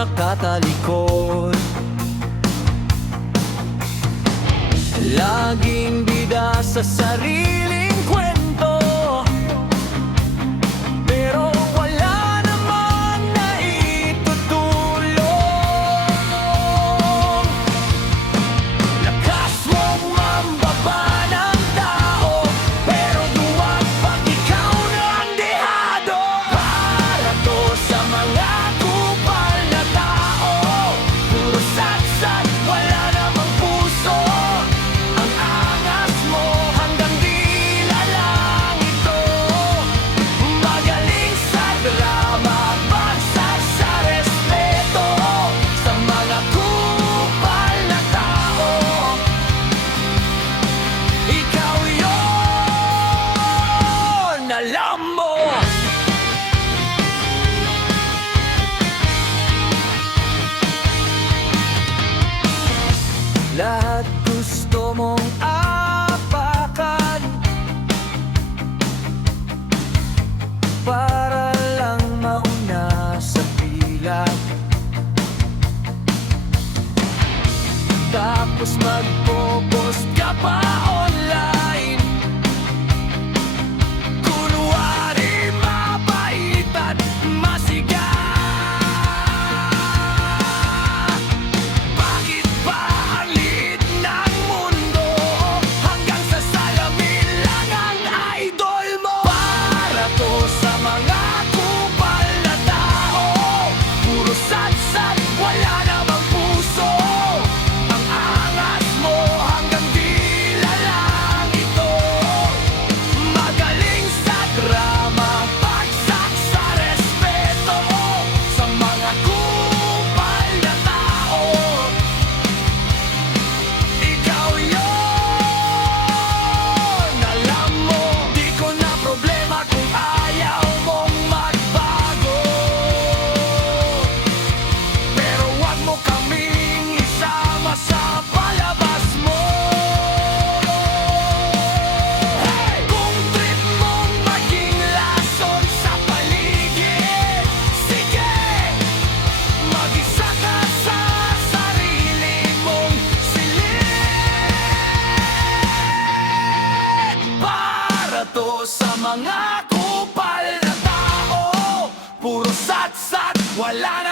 nakatalikod. Laging bida sa sariling kwento, pero wala namang naitutulong. Lakas mong mambaba ng tao, pero duwag pag ikaw na ang dehado. Para to sa mga kupal na tao, puro satsat, wala namang puso. Ang angas mo hanggang dila lang ito. Magaling sa drama, bagsak sa respeto sa mga kupal na tao. Ikaw yun, alam mo. Lahat gusto mong apakan para lang mauna sa pila, tapos magpo-post ka pa online. Kunwari mabait at masiga. Bakit ba ang liit ng mundo? Hanggang sa salamin lang ang idol mo. Para to sa mga kupal na tao, puro satsat, wala namang puso. Ang angas mo hanggang dila lang ito. Magaling sa drama, bagsak sa respeto sa mga kupal na tao. Ikaw yun, alam mo. Di ko na problema kung ayaw mong magbago, pero wag mo kaming isama sa palabas mo. Hey! Kung trip mong maging lason sa paligid, sige, mag-isa ka sa sarili mong silid. Para to sa mga kupal na tao, puro satsat, wala na